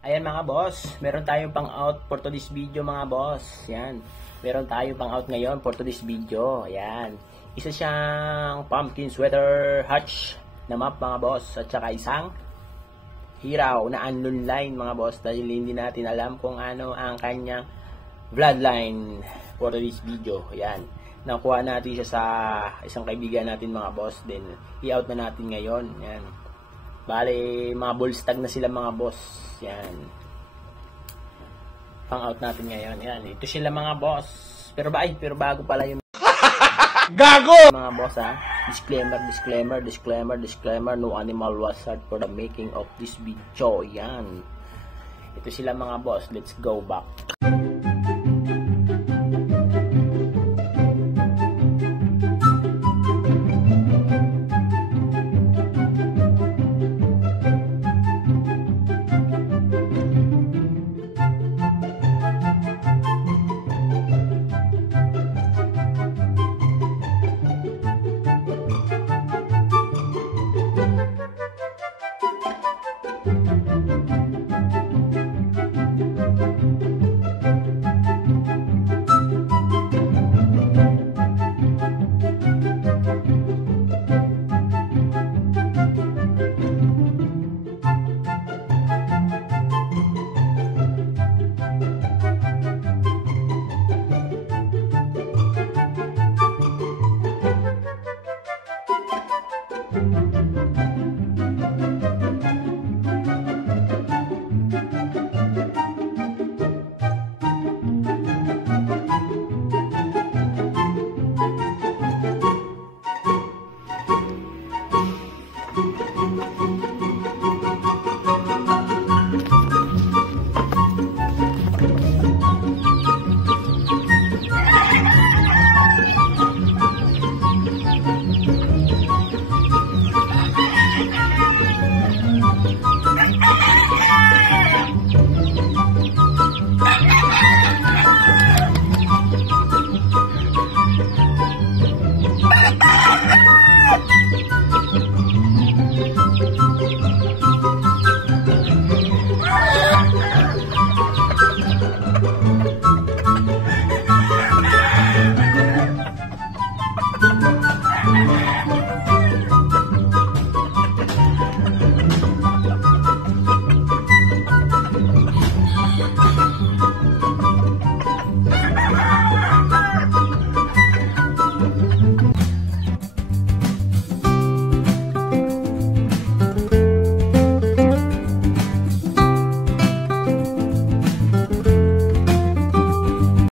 Ayan mga boss, meron tayong pang out for today's video mga boss. Yan. Meron tayong pang out ngayon for today's video. Ayan. Isa siyang pumpkin sweater hatch na map mga boss. At saka isang hiraw na unknown line mga boss. Dahil hindi natin alam kung ano ang kanyang bloodline for today's video. Ayan. Nakuha natin siya sa isang kaibigan natin mga boss. Then i-out na natin ngayon. Ayan. Bale, mga bull stag na sila mga boss. Yan. Pang out natin ngayon. Yan. Ito sila mga boss. Pero bago pala yung Gago! Mga boss ha. Disclaimer. No animal was hurt for the making of this video. Yan. Ito sila mga boss. Let's go back.